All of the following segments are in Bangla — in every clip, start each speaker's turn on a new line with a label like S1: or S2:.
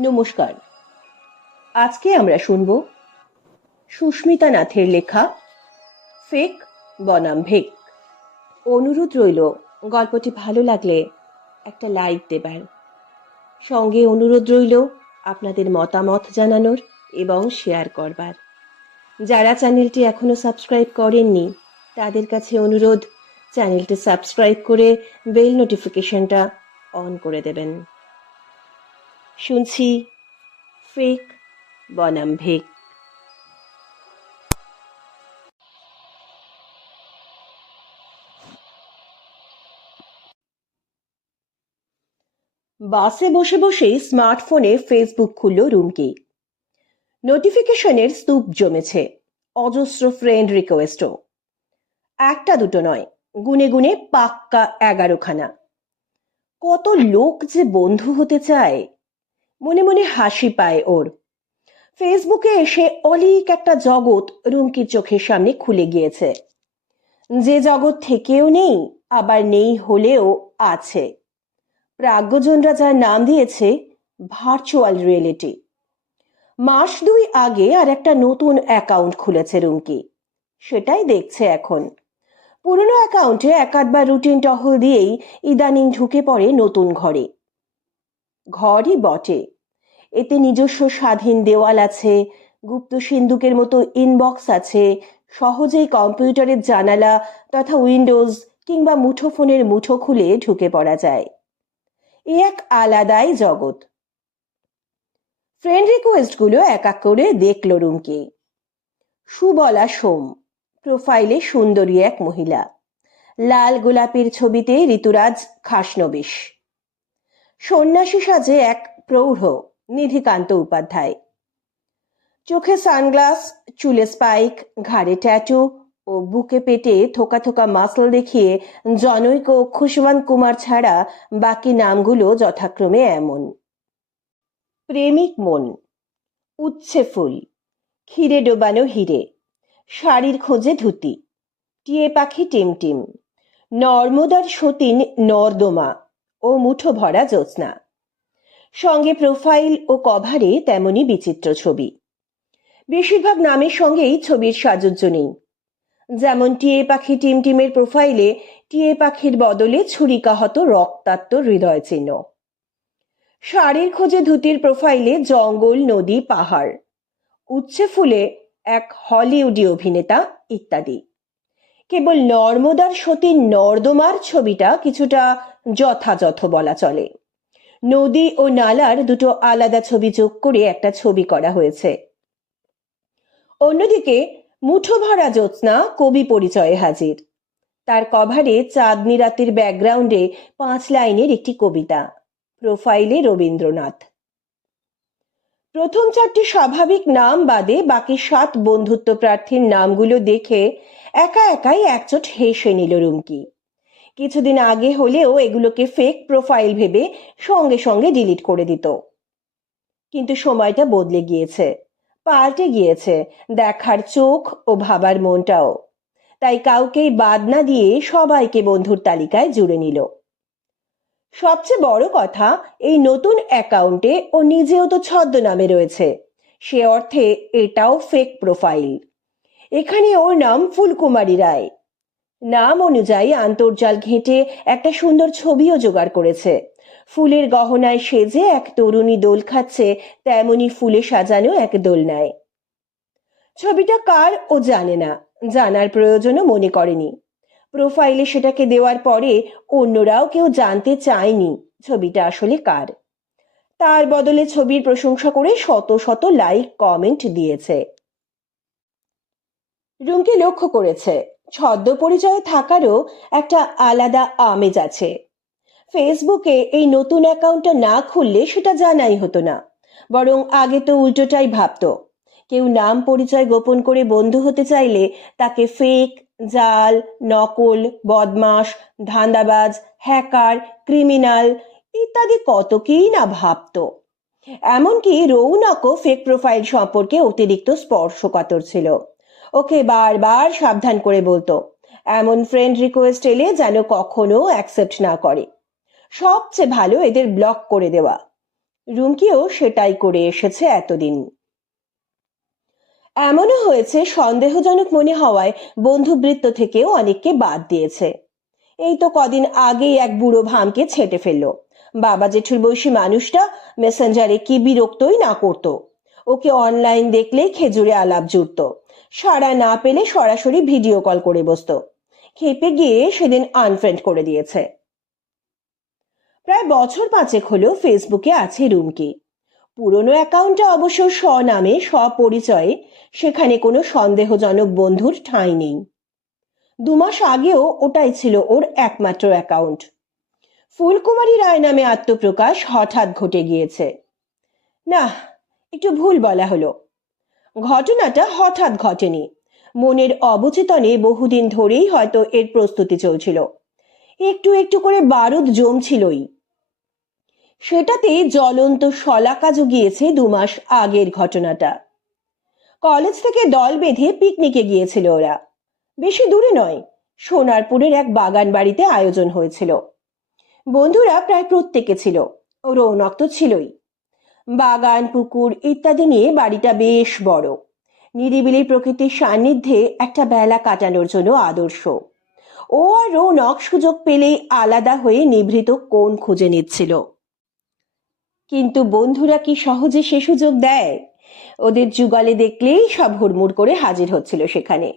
S1: নমস্কার। আজকে আমরা শুনব সুস্মিতা নাথের লেখা ফেক বনাম ভেক। অনুরোধ রইল, গল্পটি ভালো লাগলে একটা লাইক দেবার। সঙ্গে অনুরোধ রইল, আপনাদের মতামত জানানোর এবং শেয়ার করবার। যারা চ্যানেলটি এখনও সাবস্ক্রাইব করেননি, তাদের কাছে অনুরোধ, চ্যানেলটি সাবস্ক্রাইব করে বেল নোটিফিকেশনটা অন করে দেবেন। শুনছি ফেক বনাম ভেক। বাসে বসে বসেই স্মার্টফোনে ফেসবুক খুলল রুমকি। নোটিফিকেশনের স্তূপ জমেছে, অজস্র ফ্রেন্ড রিকোয়েস্টও একটা দুটো নয়, গুনে গুনে পাক্কা এগারোখানা। কত লোক যে বন্ধু হতে চায় মনে মনে হাসি পায় ওর। ফেসবুকে এসে অলিক একটা জগৎ রুমকির চোখের সামনে খুলে গিয়েছে। যে জগৎ থেকেও নেই, আবার নেই হলেও আছে। প্রাজ্ঞজনরা যার নাম দিয়েছে ভার্চুয়াল রিয়েলিটি মাস দুই আগে আর একটা নতুন অ্যাকাউন্ট খুলেছে রুমকি। সেটাই দেখছে এখন। পুরনো অ্যাকাউন্টে একাধবার রুটিন টহল দিয়েই ইদানিং ঢুকে পড়ে নতুন ঘরে। ঘরই বটে। এতে নিজস্ব স্বাধীন দেওয়াল আছে, গুপ্ত সিন্ধুকের মতো ইনবক্স আছে, সহজেই কম্পিউটারের জানালা তথা উইন্ডোজ কিংবা মুঠোফোনের মুঠো খুলে ঢুকে পড়া যায়। এ এক আলাদাই জগৎ। ফ্রেন্ড রিকোয়েস্টগুলো এক এক করে দেখল রুমকে। সুবলা সোম প্রোফাইলে সুন্দরী এক মহিলা। লাল গোলাপের ছবিতে ঋতুরাজ খাসনবিশ। সন্ন্যাসী সাজে এক প্রৌঢ়। নিধিকান্ত উপাধ্যায়। চোখে সানগ্লাস, চুলে স্পাইক, ঘাড়ে ট্যাটু ও বুকে পেটে থোকা থোকা মাসল দেখিয়ে জনৈক ও খুশবন্ত কুমার ছাড়া বাকি নামগুলো যথাক্রমে এমন। প্রেমিক মন, উচ্ছে ফুল, ক্ষীরে ডোবানো হিরে, শাড়ির খোঁজে ধুতি, টিয়ে পাখি টিমটিম নর্মদার সতীন নর্দমা ও মুঠো ভরা জ্যোৎস্না। সঙ্গে প্রোফাইল ও কভারে তেমনি বিচিত্র ছবি। বেশিরভাগ নামের সঙ্গেই ছবির সাজুজ্য নেই। যেমন টিয়ে পাখি টিমটিমের প্রোফাইলে টিয়ে পাখির বদলে ছুরিকাহত রক্তাক্ত হৃদয় চিহ্ন। শাড়ির খোঁজে ধুতির প্রোফাইলে জঙ্গল, নদী, পাহাড়। উচ্ছে ফুলে এক হলিউডি অভিনেতা ইত্যাদি। কেবল নর্মদার সতী নর্দমার ছবিটা কিছুটা যথাযথ বলা চলে। নদী ও নালার দুটো আলাদা ছবি যোগ করে একটা ছবি করা হয়েছে। অন্যদিকে মুঠো ভরা জ্যোৎস্না কবি পরিচয়ে হাজির। তার কভারে চাঁদনি রাতের ব্যাকগ্রাউন্ডে পাঁচ লাইনের একটি কবিতা, প্রোফাইলে রবীন্দ্রনাথ। প্রথম চারটি স্বাভাবিক নাম বাদে বাকি সাত বন্ধুত্ব প্রার্থীর নামগুলো দেখে একা একাই একচোট হেসে নিল রুমকি। কিছুদিন আগে হলেও এগুলোকে ফেক প্রোফাইল ভেবে সঙ্গে সঙ্গে ডিলিট করে দিত। কিন্তু সময়টা বদলে গিয়েছে, পাল্টে গিয়েছে দেখার চোখ ও ভাবার মনটাও। তাই কাউকেই বাদ না দিয়ে সবাইকে বন্ধুর তালিকায় জুড়ে নিল। সবচেয়ে বড় কথা, এই নতুন অ্যাকাউন্টে ও নিজেও তো ছদ্মনামে রয়েছে। সে অর্থে এটাও ফেক প্রোফাইল এখানে ওর নাম ফুলকুমারী রায়। নাম অনুযায়ী আন্তর্জাল ঘেঁটে একটা সুন্দর ছবিও জোগাড় করেছে। ফুলের গহনায় সেজে এক তরুণী দোল খাচ্ছে, তেমনি ফুলে সাজানো এক দোলনায়। ছবিটা কার ও জানে না, জানার প্রয়োজনও মনে করেনি। প্রোফাইলে সেটাকে দেওয়ার পরে অন্যরাও কেউ জানতে চায়নি ছবিটা আসলে কার। তার বদলে ছবির প্রশংসা করে শত শত লাইক, কমেন্ট দিয়েছে। রুমকে লক্ষ্য করেছে। ছদ্ম পরিচয়ে থাকারও একটা আলাদা আমেজ আছে। ফেসবুকে এই নতুন অ্যাকাউন্টটা না খুললে সেটা জানাই হতো না। বরং আগে তো উল্টোটাই ভাবতো। কেউ নাম পরিচয় গোপন করে বন্ধু হতে চাইলে তাকে ফেক জাল, নকল বদমাস ধান্দাবাজ হ্যাকার ক্রিমিনাল ইত্যাদি কত কেই না ভাবত। এমনকি রৌনকও ফেক প্রোফাইল সম্পর্কে অতিরিক্ত স্পর্শকাতর ছিল। ওকে বারবার সাবধান করে বলতো। এমন ফ্রেন্ড রিকোয়েস্ট এলে যেন কখনো অ্যাকসেপ্ট না করে। সবচেয়ে ভালো এদের ব্লক করে দেওয়া। রুমকিও সেটাই করে এসেছে এতদিন। এমনও হয়েছে সন্দেহজনক মনে হওয়ায় বন্ধুবৃত্ত থেকেও অনেককে বাদ দিয়েছে। এই তো কদিন আগেই এক বুড়ো ভামকে ছেটে ফেলল। বাবা জেঠুর বয়সী মানুষটা মেসেঞ্জারে কি বিরক্তই না করত। ওকে অনলাইন দেখলেই খেজুরে আলাপ জুড়ত সাড়া না পেলে সরাসরি ভিডিও কল করে বসতো। খেপে গিয়ে সেদিন আনফ্রেন্ড করে দিয়েছে। প্রায় বছর পাঁচেক হলেও ফেসবুকে আছে রুমকি। পুরনো অ্যাকাউন্টে অবশ্য স্বনামে স্বপরিচয়ে সেখানে কোনো সন্দেহজনক বন্ধুর ঠাঁই নেই। দু মাস আগেও ওটাই ছিল ওর একমাত্র অ্যাকাউন্ট ফুলকুমারী রায় নামে আত্মপ্রকাশ হঠাৎ ঘটে গিয়েছে। না একটু ভুল বলা হলো। ঘটনাটা হঠাৎ ঘটেনি। মনের অবচেতনে বহুদিন ধরেই হয়তো এর প্রস্তুতি চলছিল। একটু একটু করে বারুদ জমছিলই। সেটাতে জ্বলন্ত শলাকা জুগিয়েছে দু মাস আগের ঘটনাটা। কলেজ থেকে দল বেঁধে পিকনিকে গিয়েছিল ওরা। বেশি দূরে নয়, সোনারপুরের এক বাগান বাড়িতে আয়োজন হয়েছিল। বন্ধুরা প্রায় প্রত্যেকে ছিল, রৌনক তো ছিলই। বাগান, পুকুর ইত্যাদি নিয়ে বাড়িটা বেশ বড়। নিরিবিলি প্রকৃতির সান্নিধ্যে একটা বেলা কাটানোর জন্য আদর্শ। ও আর রৌনক সুযোগ পেলেই আলাদা হয়ে নিভৃত কোণ খুঁজে নিচ্ছিল। কিন্তু বন্ধুরা কি সহজে সে সুযোগ দেয়? ওদের যুগালে দেখলেই সব হুড়মুড় করে হাজির হচ্ছিল সেখানে।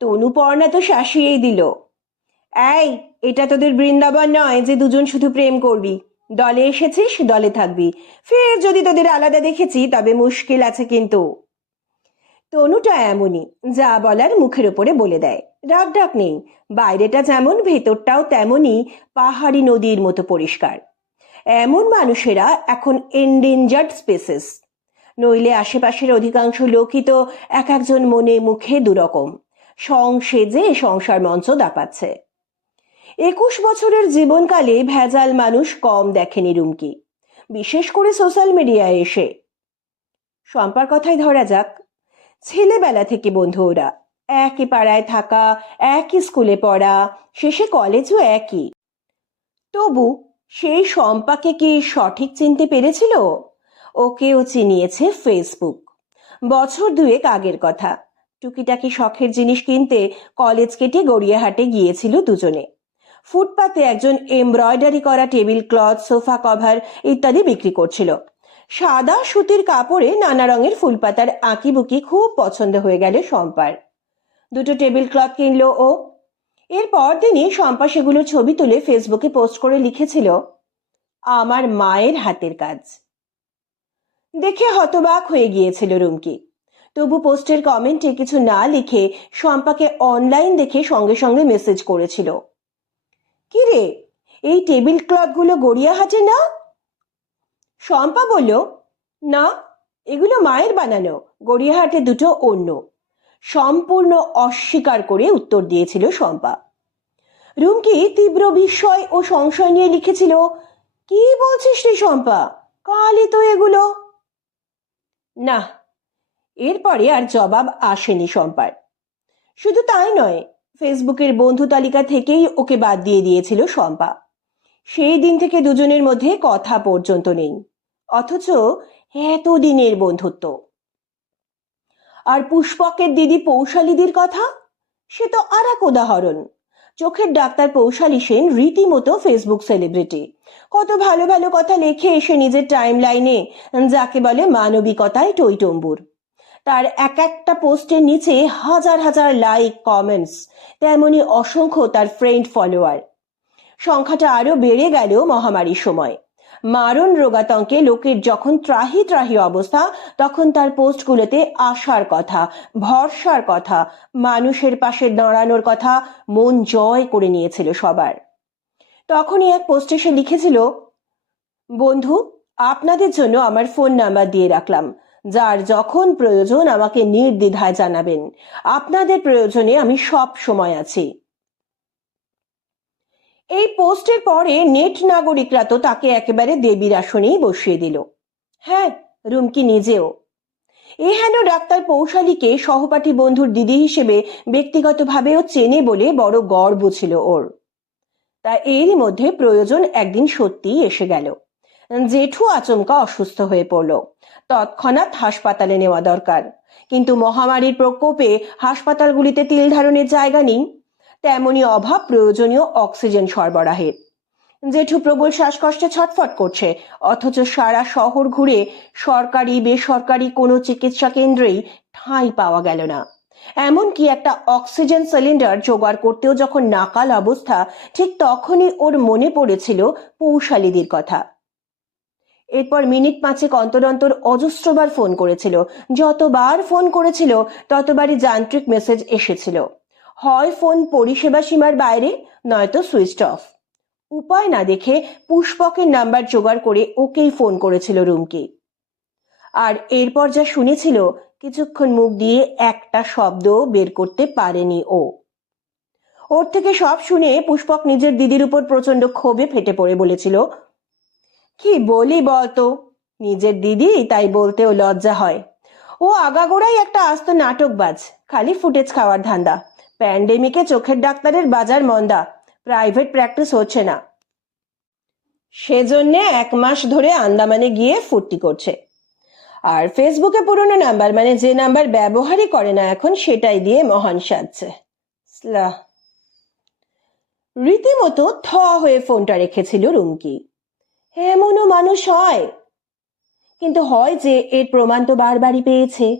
S1: তনুপর্ণা তো শাসিয়েই দিল। এই, এটা তোদের বৃন্দাবন নয় যে দুজন শুধু প্রেম করবি। দলে এসেছিস, দলে থাকবি। ফের যদি তোদের আলাদা দেখেছি, তবে মুশকিল আছে কিন্তু। তনুটা এমনই, যা বলার মুখের ওপরে বলে দেয়। রাগ ডাক নেই, বাইরেটা যেমন, ভেতরটাও তেমনই পাহাড়ি নদীর মতো পরিষ্কার। এমন মানুষেরা এখন এন্ডেঞ্জার্ড স্পেসেস নইলে আশেপাশের অধিকাংশ লোকই তো এক একজন মনে মুখে দুরকম। সংসেজে সংসার মঞ্চ দাপাচ্ছে। একুশ বছরের জীবনকালে ভেজাল মানুষ কম দেখেনি রুমকি। বিশেষ করে সোশ্যাল মিডিয়ায় এসে। শম্পার কথাই ধরা যাক, ছেলেবেলা থেকে বন্ধু ওরা, একই পাড়ায় থাকা, একই স্কুলে পড়া, শেষে কলেজও একই। তবু সেই শম্পাকে কি সঠিক চিনতে পেরেছিল? ওকেও চিনিয়েছে ফেসবুক। বছর দুয়েক আগের কথা। টুকিটাকি শখের জিনিস কিনতে কলেজ কেটে গড়িয়াহাটে গিয়েছিল দুজনে। ফুটপাতে একজন এমব্রয়ডারি করা টেবিল, ক্লথ, সোফা কভার ইত্যাদি বিক্রি করছিল। সাদা সুতির কাপড়ে নানা রঙের ফুলপাতার আঁকিবুকি খুব পছন্দ হয়ে গেল শম্পার। দুটো টেবিল, ক্লথ কিনলো ও। এর পরদিনই শম্পা সেগুলো ছবি তুলে ফেসবুকে পোস্ট করে লিখেছিল, আমার মায়ের হাতের কাজ। দেখে হতবাক হয়ে গিয়েছিল রুমকি। তবু পোস্টের কমেন্টে কিছু না লিখে শম্পাকে অনলাইন দেখে সঙ্গে সঙ্গে মেসেজ করেছিল। কি রে এই টেবিল ক্লথগুলো গড়িয়াহাটে না? শম্পা বলল, না, এগুলো মায়ের বানানো। গড়িয়াহাটে দুটো অন্য। সম্পূর্ণ অস্বীকার করে উত্তর দিয়েছিল শম্পা। রুমকি তীব্র বিস্ময় ও সংশয় নিয়ে লিখেছিল, কি বলছিস রে শম্পা? কালই তো এগুলো। না, এরপরে আর জবাব আসেনি শম্পার। শুধু তাই নয় ফেসবুকের বন্ধু তালিকা থেকেই ওকে বাদ দিয়ে দিয়েছিল শম্পা। সেই দিন থেকে দুজনের মধ্যে কথা পর্যন্ত নেই, অথচ এতদিনের বন্ধুত্ব। আর পুষ্পকের দিদি পৌশালীদির কথা? সে তো আর এক উদাহরণ। চোখের ডাক্তার পৌশালী সেন রীতিমতো ফেসবুক সেলিব্রিটি। কত ভালো ভালো কথা লেখে এসে নিজের টাইম লাইনে যাকে বলে মানবিকতায় টইটম্বুর। তার এক একটা পোস্টের নিচে হাজার হাজার লাইক কমেন্টস তেমনি অসংখ্য তার ফ্রেন্ড ফলোয়ার সংখ্যাটা আরও বেড়ে গেল মহামারীর সময়। মারণ রোগাতঙ্কে লোকের যখন ত্রাহি ত্রাহি অবস্থা, তখন তার পোস্টগুলোতে আসার কথা, ভরসার কথা, মানুষের পাশে দাঁড়ানোর কথা মন জয় করে নিয়েছিল সবার। তখনই এক পোস্টে সে লিখেছিল, বন্ধু, আপনাদের জন্য আমার ফোন নাম্বার দিয়ে রাখলাম। যার যখন প্রয়োজন আমাকে নির্দ্বিধায় জানাবেন। আপনাদের প্রয়োজনে আমি সব সময় আছি। এই পোস্টের পরে নেট নাগরিকরা তো তাকে একেবারে দেবীর আসনেই বসিয়ে দিল। হ্যাঁ রুমকি নিজেও। এ হেন ডাক্তার পৌশালীকে সহপাঠী বন্ধুর দিদি হিসেবে ব্যক্তিগতভাবেও চেনে বলে বড় গর্ব ছিল ওর। তা এরই মধ্যে প্রয়োজন একদিন সত্যিই এসে গেল। জেঠু আচমকা অসুস্থ হয়ে পড়ল। তৎক্ষণাৎ হাসপাতালে নেওয়া দরকার। কিন্তু মহামারীর প্রকোপে হাসপাতালগুলিতে তিল ধারণের জায়গা নেই। তেমনি অভাব প্রয়োজনীয় অক্সিজেন সরবরাহের। জেঠু প্রবল শ্বাসকষ্টে ছটফট করছে, অথচ সারা শহর ঘুরে সরকারি, বেসরকারি কোনো চিকিৎসা কেন্দ্রেই ঠাঁই পাওয়া গেল না। এমনকি একটা অক্সিজেন সিলিন্ডার জোগাড় করতেও যখন নাকাল অবস্থা, ঠিক তখনই ওর মনে পড়েছিল পৌশালীদের কথা। এরপর মিনিট পাঁচেক অন্তর অন্তর অজস্রবার ফোন করেছিল। যতবার ফোন করেছিল, ততবারই যান্ত্রিক মেসেজ এসেছিল। হয় ফোন পরিষেবা সীমার বাইরে, নয়তো সুইচ অফ। উপায় না দেখে পুষ্পকের নাম্বার জোগাড় করে ওকেই ফোন করেছিল রুমকি। আর এরপর যা শুনেছিল, কিছুক্ষণ মুখ দিয়ে একটা শব্দ বের করতে পারেনি ও। ওর থেকে সব শুনে পুষ্পক নিজের দিদির উপর প্রচণ্ড ক্ষোভে ফেটে পড়ে বলেছিল কি বলি বলতো? নিজের দিদি তাই বলতেও লজ্জা হয়। ও আগাগোড়াই একটা আস্ত নাটকবাজ, খালি ফুটেজ খাওয়ার ধান্দা। প্যান্ডেমিকে চোখের ডাক্তারের বাজার মন্দা, প্রাইভেট প্র্যাকটিস হচ্ছে না। সেজন্যে এক মাস ধরে আন্দামানে গিয়ে ফুর্তি করছে। আর ফেসবুকে পুরনো নাম্বার মানে যে নাম্বার ব্যবহারই করে না এখন, সেটাই দিয়ে মহান সাজছে। রীতিমতো থ হয়ে ফোনটা রেখেছিল রুমকি। এমনও মানুষ হয়। কিন্তু হয় যে, এর প্রমাণ তো বারবারই পেয়েছে।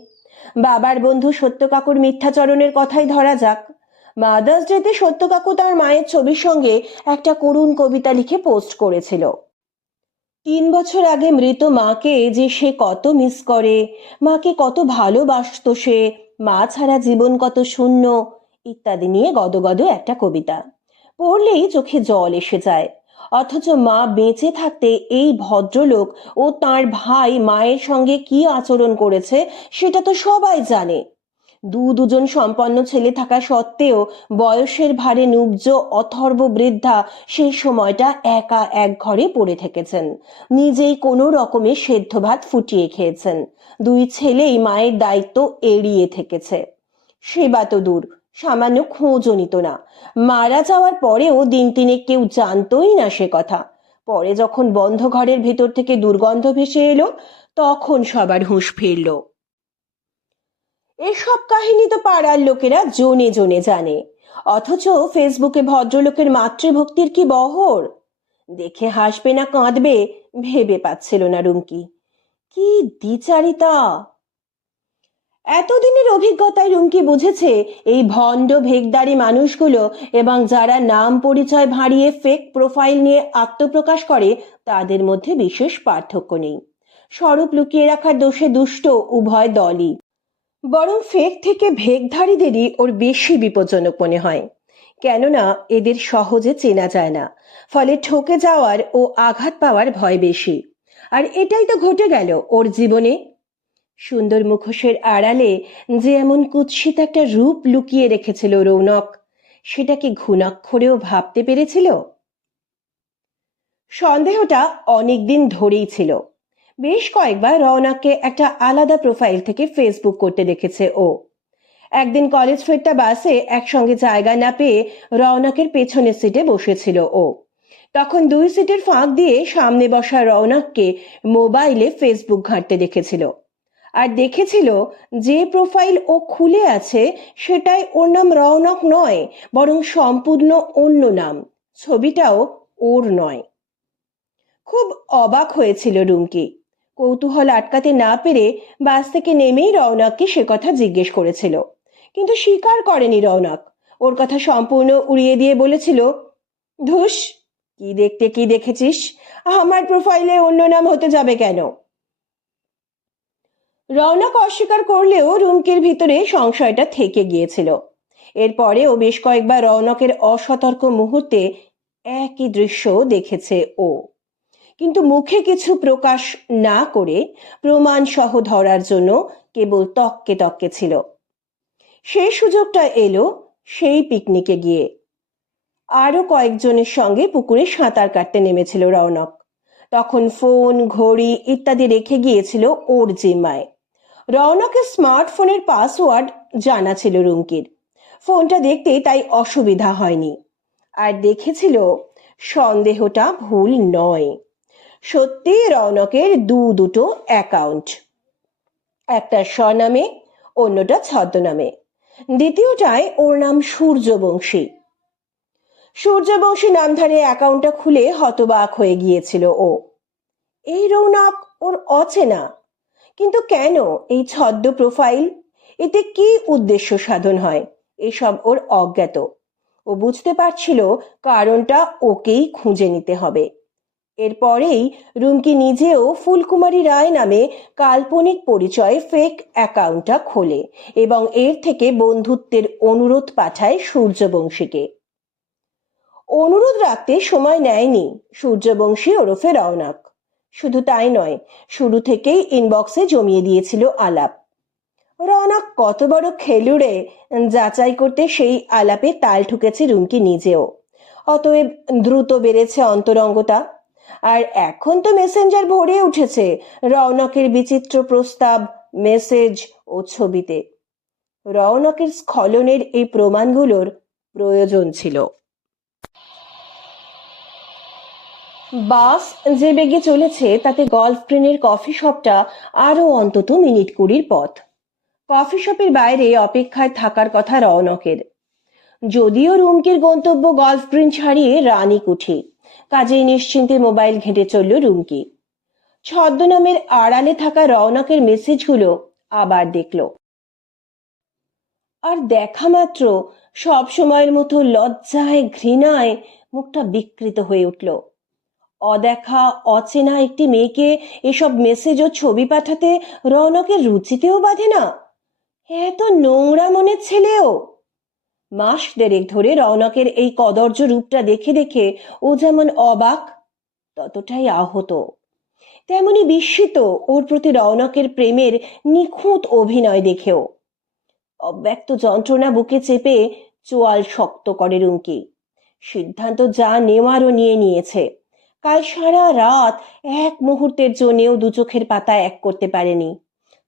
S1: বাবার বন্ধু সত্য কাকুর মিথ্যাচরণের কথাই ধরা যাক। মাদার্স ডেতে সত্য কাকু তার মায়ের ছবির সঙ্গে একটা করুণ কবিতা লিখে পোস্ট করেছিল। তিন বছর আগে মৃত মাকে যে সে কত মিস করে, মাকে কত ভালোবাসতো সে, মা ছাড়া জীবন কত শূন্য, ইত্যাদি নিয়ে গদগদ একটা কবিতা। পড়লেই চোখে জল এসে যায়। অথচ মা বেঁচে থাকতে এই ভদ্রলোক ও তার ভাই মায়ের সঙ্গে কি আচরণ করেছে সেটা তো সবাই জানে। দু দুজন সম্পন্ন ছেলে থাকা সত্ত্বেও বয়সের ভারে নুব্জ, অথর্ব বৃদ্ধা সেই সময়টা একা এক ঘরে পড়ে থেকেছেন। নিজেই কোনো রকমে সেদ্ধ ভাত ফুটিয়ে খেয়েছেন। দুই ছেলেই মায়ের দায়িত্ব এড়িয়ে থেকেছে। সেবা তো দূর। সামান্য খোঁজও নিত না। মারা যাওয়ার পরেও দিন তিনে কেউ জানতই না সে কথা। পরে যখন বন্ধ ঘরের ভেতর থেকে দুর্গন্ধ ভেসে এলো, তখন সবার হুঁশ ফিরল। এসব কাহিনী তো পাড়ার লোকেরা জনে জনে জানে। অথচ ফেসবুকে ভদ্রলোকের মাতৃভক্তির কি বহর? দেখে হাসবে না কাঁদবে, ভেবে পাচ্ছিল না রুমকি। কি দ্বিচারিতা! এতদিনের অভিজ্ঞতায় রুমকি বুঝেছে, এই ভণ্ড ভেগদারি মানুষগুলো এবং যারা নাম পরিচয় ভাঁড়িয়ে ফেক প্রোফাইল নিয়ে আত্মপ্রকাশ করে, তাদের মধ্যে বিশেষ পার্থক্য নেই। স্বরূপ লুকিয়ে রাখার দোষে দুষ্ট উভয় দলই। বরং ফেক থেকে ভেগধারীদেরই ওর বেশি বিপজ্জনক মনে হয়। কেননা, এদের সহজে চেনা যায় না। ফলে ঠকে যাওয়ার ও আঘাত পাওয়ার ভয় বেশি। আর এটাই তো ঘটে গেল ওর জীবনে। সুন্দর মুখোশের আড়ালে যে এমন কুৎসিত একটা রূপ লুকিয়ে রেখেছিল রৌনক সেটা কি ঘুণাক্ষরেও ভাবতে পেরেছিল? সন্দেহটা অনেকদিন ধরেই ছিল। বেশ কয়েকবার রওনাককে একটা আলাদা প্রোফাইল থেকে ফেসবুক করতে দেখেছে ও। একদিন কলেজ ফেরটা বাসে একসঙ্গে জায়গা না পেয়ে রওনাকের পেছনের সিটে বসেছিল ও। তখন দুই সিটের ফাঁক দিয়ে সামনে বসা রওনাককে মোবাইলে ফেসবুক ঘাঁটতে দেখেছিল। আর দেখেছিল যে প্রোফাইল ও খুলে আছে সেটাই ওর নাম রওনক নয়, বরং সম্পূর্ণ অন্য নাম। ছবিটাও ওর নয়। খুব অবাক হয়েছিল রুমকি। কৌতূহল আটকাতে না পেরে বাস থেকে নেমেই রওনককে সে কথা জিজ্ঞেস করেছিল। কিন্তু স্বীকার করেনি রওনক। ওর কথা সম্পূর্ণ উড়িয়ে দিয়ে বলেছিল, ধুস, কি দেখতে কি দেখেছিস? আমার প্রোফাইলে অন্য নাম হতে যাবে কেন? রওনক অস্বীকার করলেও রুমকির ভিতরে সংশয়টা থেকে গিয়েছিল। এরপরেও বেশ কয়েকবার রওনকের অসতর্ক মুহূর্তে একই দৃশ্য দেখেছে ও। কিন্তু মুখে কিছু প্রকাশ না করে প্রমাণ সহ ধরার জন্য কেবল তককে তককে ছিল। সেই সুযোগটা এলো সেই পিকনিকে গিয়ে। আরও কয়েকজনের সঙ্গে পুকুরে সাঁতার কাটতে নেমেছিল রওনক। তখন ফোন, ঘড়ি ইত্যাদি রেখে গিয়েছিল ওর জিম্মায়। রওনকের স্মার্টফোনের পাসওয়ার্ড জানা ছিল রুমকির। ফোনটা দেখতে তাই অসুবিধা হয়নি। আর দেখেছিল সন্দেহটা ভুল নয়। সত্যি রৌনকের দু দুটো অ্যাকাউন্ট। একটা স্বনামে, অন্যটা ছদ্মনামে। দ্বিতীয়টায় ওর নাম সূর্যবংশী। সূর্যবংশী নামধারে অ্যাকাউন্টটা খুলে হতবাক হয়ে গিয়েছিল ও। এই রৌনক ওর অচেনা। কিন্তু কেন এই ছদ্ম প্রোফাইল এতে কি উদ্দেশ্য সাধন হয়? এসব ওর অজ্ঞাত। ও বুঝতে পারছিল কারণটা ওকেই খুঁজে নিতে হবে। এরপরেই রুমকি নিজেও ফুলকুমারী রায় নামে কাল্পনিক পরিচয়ে ফেক অ্যাকাউন্টটা খোলে এবং এর থেকে বন্ধুত্বের অনুরোধ পাঠায় সূর্যবংশীকে। অনুরোধ রাখতে সময় নেয়নি সূর্যবংশী ওরফে রওনাক। শুধু তাই নয়, শুরু থেকেই ইনবক্সে জমিয়ে দিয়েছিল আলাপ। রওনাক কত বড় খেলুড়ে যাচাই করতে সেই আলাপে তাল ঠুকেছে রুমকি নিজেও। অতএব দ্রুত বেড়েছে অন্তরঙ্গতা। আর এখন তো মেসেঞ্জার ভরে উঠেছে রওনকের বিচিত্র প্রস্তাব মেসেজ ও ছবিতে। রওনকের স্খলনের এই প্রমাণগুলোর প্রয়োজন ছিল। বাস যে বেগে চলেছে, তাতে গল্ফ গ্রিনের কফি শপটা আরও অন্তত মিনিট কুড়ির পথ। কফি শপের বাইরে অপেক্ষায় থাকার কথা রওনকের। যদিও রুমকির গন্তব্য গল্ফ গ্রিন ছাড়িয়ে রানী কুঠি, কাজেই নিশ্চিন্তে মোবাইল ঘেঁটে চলল রুমকি। ছদ্মনামের আড়ালে থাকা রওনকের মেসেজগুলো আবার দেখল। আর দেখা মাত্র সব সময়ের মতো লজ্জায় ঘৃণায় মুখটা বিকৃত হয়ে উঠল। অদেখা, অচেনা একটি মেয়েকে এসব মেসেজ ও ছবি পাঠাতে রৌনকের রুচিতেও বাঁধে না। এত নোংরা মনের ছেলেও। মাস দেড়েক ধরে রৌনকের এই কদর্য রূপটা দেখে দেখে ও যেমন অবাক, ততটাই আহত। তেমনি বিস্মিত ওর প্রতি রৌনকের প্রেমের নিখুঁত অভিনয় দেখেও। অব্যক্ত যন্ত্রণা বুকে চেপে চোয়াল শক্ত করে রুমকি। সিদ্ধান্ত যা নেওয়ারও নিয়ে নিয়েছে। কাল সারা রাত এক মুহূর্তের জন্যেও দু চোখের পাতা এক করতে পারেনি।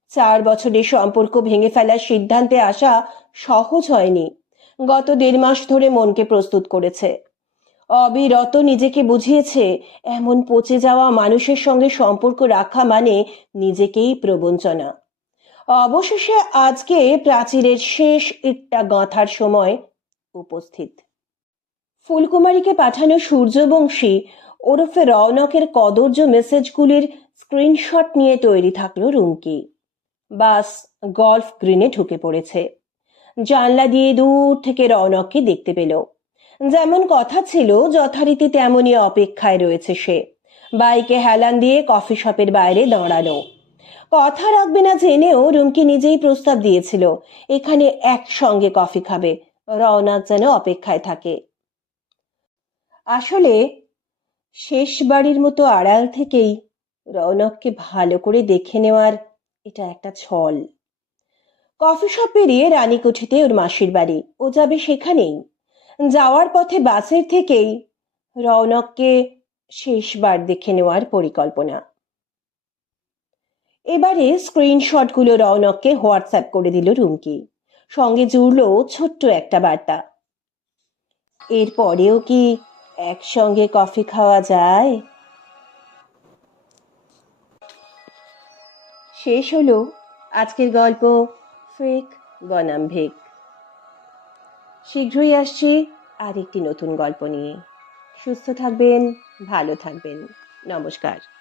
S1: চার বছরের সম্পর্ক ভেঙে ফেলার সিদ্ধান্তে আসা সহজ হয়নি। গত দেড় মাস ধরে মনকে প্রস্তুত করেছে। অবিরত নিজেকে বুঝিয়েছে, এমন পচে যাওয়া মানুষের সঙ্গে সম্পর্ক রাখা মানে নিজেকেই প্রবঞ্চনা। অবশেষে আজকে প্রাচীরের শেষ ইটটা গাঁথার সময় উপস্থিত। ফুলকুমারীকে পাঠানো সূর্যবংশী ওরফে রওনকের কদর্য মেসেজগুলির স্ক্রিনশট নিয়ে তৈরি থাকল রুমকি। বাস গল্ফ গ্রিনে ঢুকে পড়েছে। জানলা দিয়ে দূর থেকে রওনককে দেখতে পেল। যেমন কথা ছিল, যথারীতি তেমনই অপেক্ষায় রয়েছে সে। বাইকে হেলান দিয়ে কফি শপের বাইরে দাঁড়ানো কথা রাখবে না জেনেও রুমকি নিজেই প্রস্তাব দিয়েছিল, এখানে একসঙ্গে কফি খাবে। রওনাক যেন অপেক্ষায় থাকে। আসলে শেষ বাড়ির মতো আড়াল থেকেই রৌনককে ভালো করে দেখে নেওয়ার এটা একটা ছল। কফি শপ পেরিয়ে রানীকুঠিতে ওর মাসির বাড়ি। ও যাবে সেখানেই। যাওয়ার পথে বাসের থেকেই রৌনককে শেষবার দেখে নেওয়ার পরিকল্পনা। এবারে স্ক্রিনশটগুলো রৌনককে হোয়াটসঅ্যাপ করে দিল রুমকি। সঙ্গে জুড়ল ছোট্ট একটা বার্তা। এরপরেও কি একসঙ্গে কফি খাওয়া যায়? শেষ হলো আজকের গল্প ফেক বনাম ভেক। শীঘ্রই আসছি আরেকটি নতুন গল্প নিয়ে। সুস্থ থাকবেন, ভালো থাকবেন। নমস্কার।